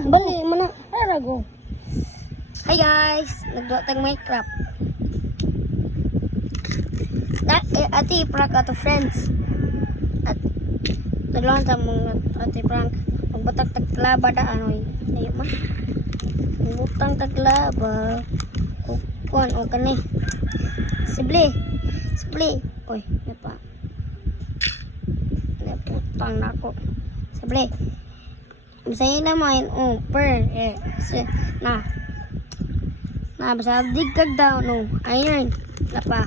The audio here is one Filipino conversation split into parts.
Bali mo na. Arago. Hi guys, nagduwa tayong Minecraft. Ati prank ato friends. At naglawan sa mga ati prank. Magbatag taglaba da anoy. Ayo man. Butang taglaba. Kuan o kani. Sibli. Oy, pa. Putang nako. Sibli. Masaya naman per na basta digkag daw no iron pa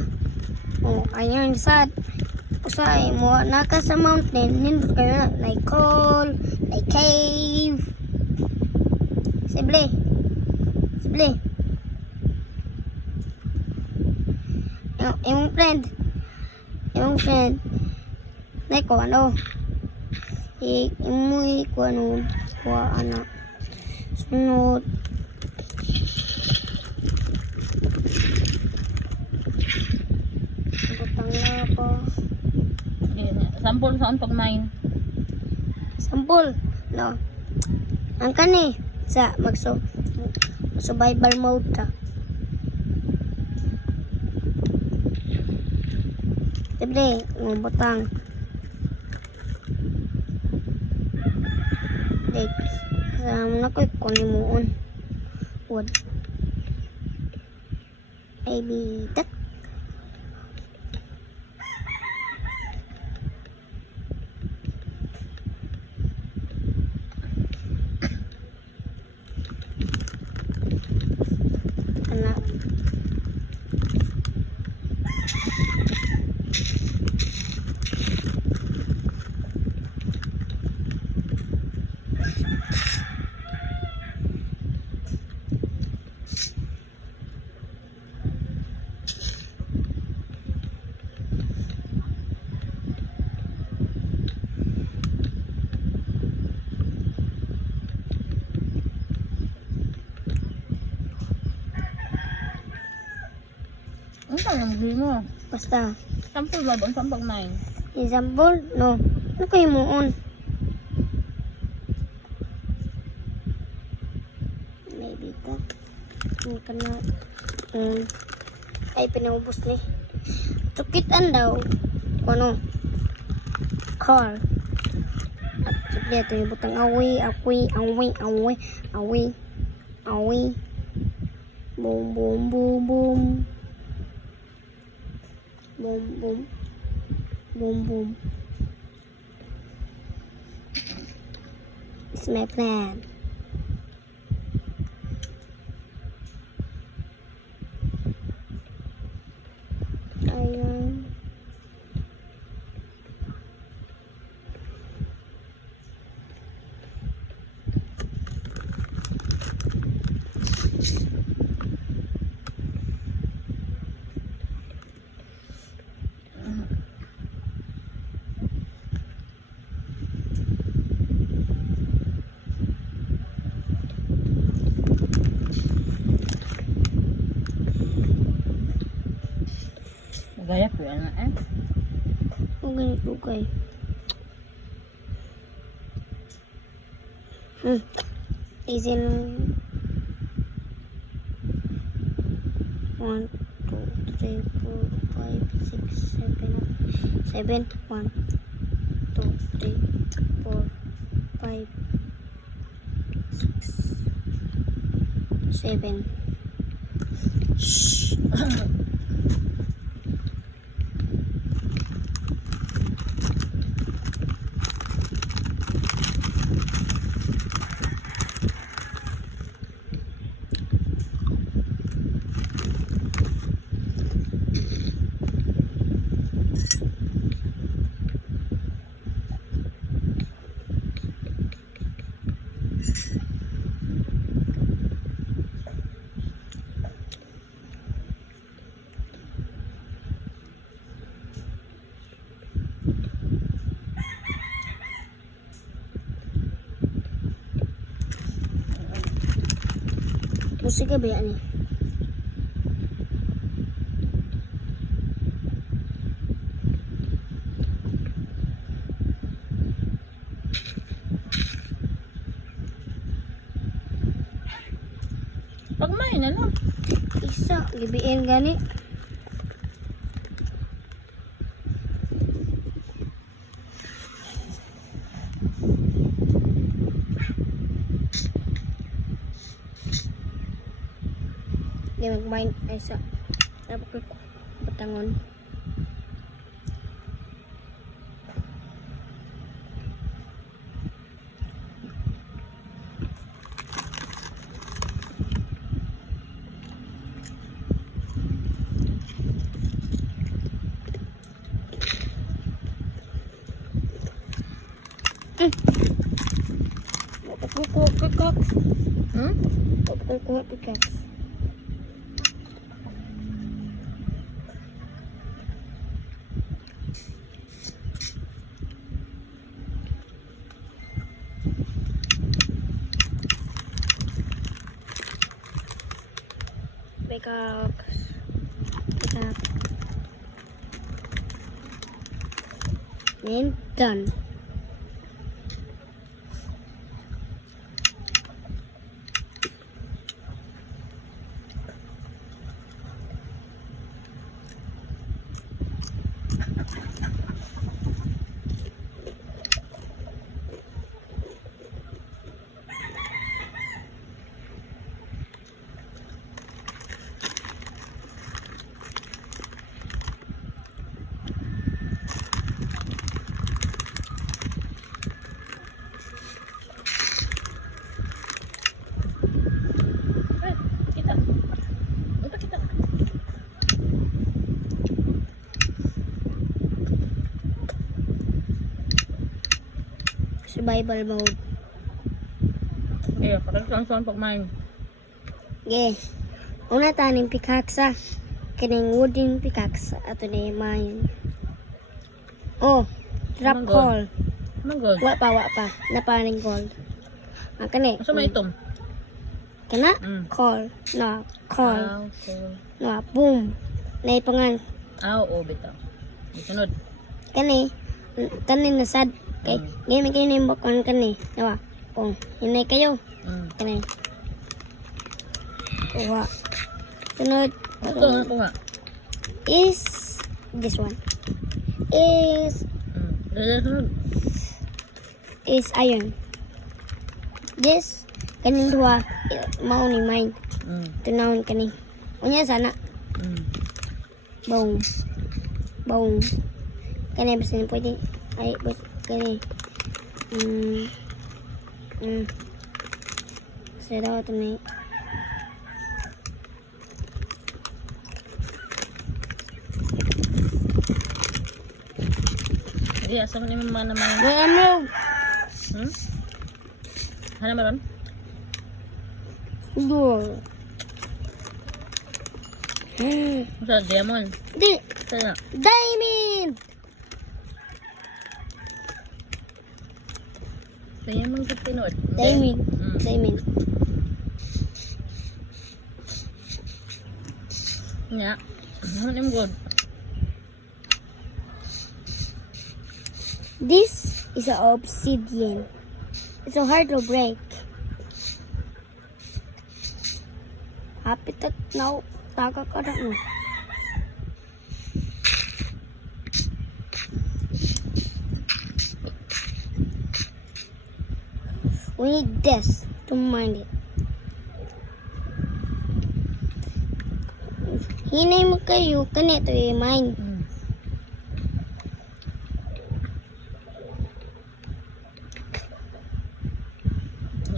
iron sad usay mo naka sa mountain nindot kayo na like crawl like cave Sibli yung friend ko ano imuy ko ano kuha anak sunod butang na po Sampol saan pag mine. sampol no ang kani sa survival mode ta Sibli butang na ko kunimuon wood maybe that anak Ano ka nang mo? basta Sampol ba saan pag mine? example no ano kayo muon maybe that yung kana ay pinaubos ni tukitan daw ano car at sabi ito yung butang awi boom boom boom boom boom boom boom boom it's my plan ayun Gaya po yan eh. ang ganito kay is in 1 2 3 4 5 6 7 1 2 3 4 5 6 7 shh musika ba yan eh? Pagmay na lang. Isa, gibiin gani. Di mag-mind ay sa dapat ko batangon. Dapat ko kuha pickaxe. Hmm? Dapat ko kuha pickaxe. Pickaxe. Pickaxe. And done. Eh, kita. Ito kita. Survival mode. Eh, parang pagmay. Okay. Una taning pickaxe. Kining wooden pickaxe. Ato na yung mayon. Oh. Drop Anong call. Anong gold? Wa pa. Napaning gold. Ah, kani. Asa may itom? Kana? Mm. Call. No. Call. Ah, okay. No. Boom. Naipangan. Ah, oo, bitaw. Isunod. Kani. Kani nasad. Kay. Ngayon kayo na yung bakon kani. Diba? Oh. Hinay kayo. Kani. Kuha. Sunod. Ito, ako nga. Is this one. Is Sunod. is iron. This kaning duha mao ni mine. Tunawon kani. Unya sana. Boom. Boom. Kani basta ni pwede. Ay bas kani. Sira ito ni. Hindi, asa mo naman mga naman. May ano? Hana maron? Door. Sa diamond. Di. Sa na. Diamond. Diamond ka pinod. Diamond. Diamond. Nya. Hana yung gold. This is an obsidian. It's so hard to break. Happy that now. Taga ka na no. We need this to mine it. Hinay mo kayo kanito i-mine.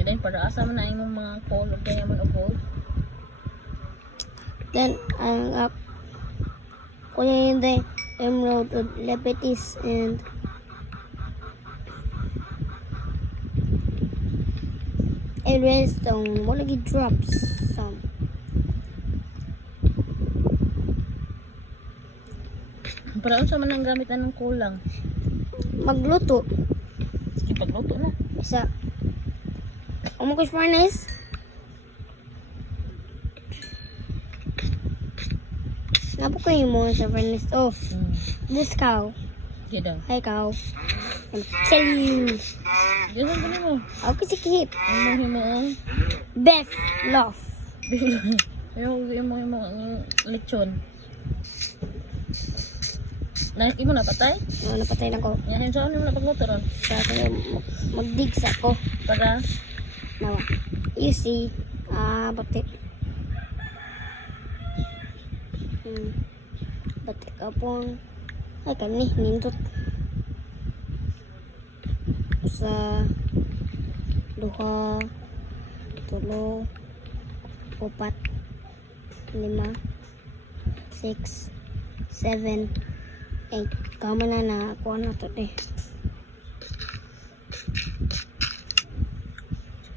Hindi, para asa mo na yung mga coal o diamond o gold. Then, ang kunin the emerald of Lepetis and a redstone. What like it drops some. Para unsa man ang gamit ng kulang. Magluto. Sige, pagluto na. Isa. Umukos furnace. Napo kayo mo sa furnace. Oh, this cow. Sige daw. Hi cow. I'm telling you. Diyan ang mo. Ako si Kip. Ang mga himoong. Best love. Yung lechon. Imo na patay? Oh, napatay na ko. Yan, saan mo na pagluto ron? Sa akin magdigs ako. Para, Nawa. You see. Batik. Batik apon. Ay, kani. Nindot. Sa duha, tulo, upat, 5, 6, 7, 8. Kama na ako na to eh.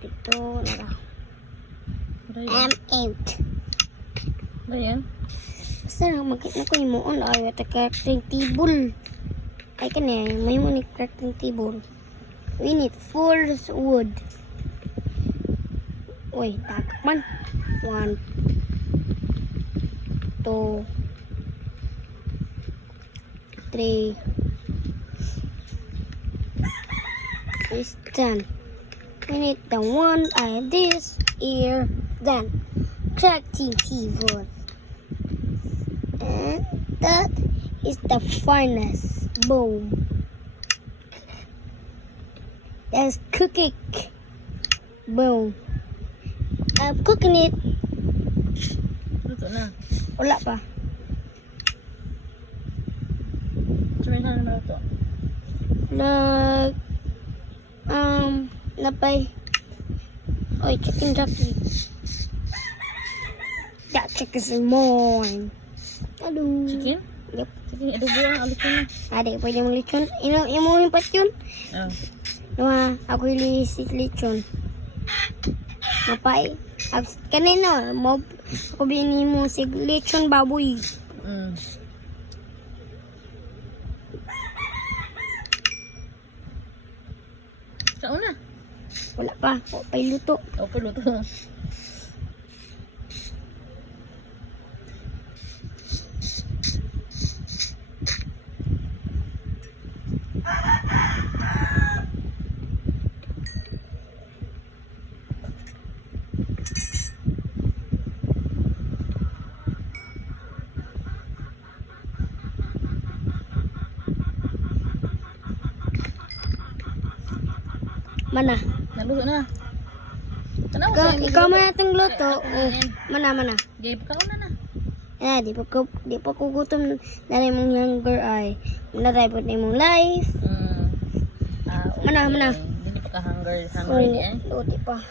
Ito na. Dayan. 8. Dayan. Basta lang makita ko yung moon. Ay, ito crafting table. Ay, kanya. May mo ni crafting table. We need 4 wood. Uy, takpan. 1, 2, 3. Is done. We need the one this here done. Crafting table. And that is the finest. Boom. That's cooking. Boom. I'm cooking it. Luto na. Wala pa. Sabihin na naman luto. Napay. Oy, chicken jockey. That chicken's mine. Hello. Chicken? Yep. Chicken, adobo ang alutin na. Ade, pwede mong lechon. Ino mo yung pat yun? Oh. Ako ililisik lechon. Napay. Kanina, ako bini mo sig lechon baboy. Mm. Sa una. Wala pa. O, pa'y luto. Okay, luto. Mana? Naluto na. Tanaw sa Ikaw man nating luto. Oh, mana. Di pa kauna na. Di pa ko gutom na rin mong younger ay. Naray po na mong life. Mm. Ah, okay. Mana. Hindi pa ka hungry Oh, eh. luti pa.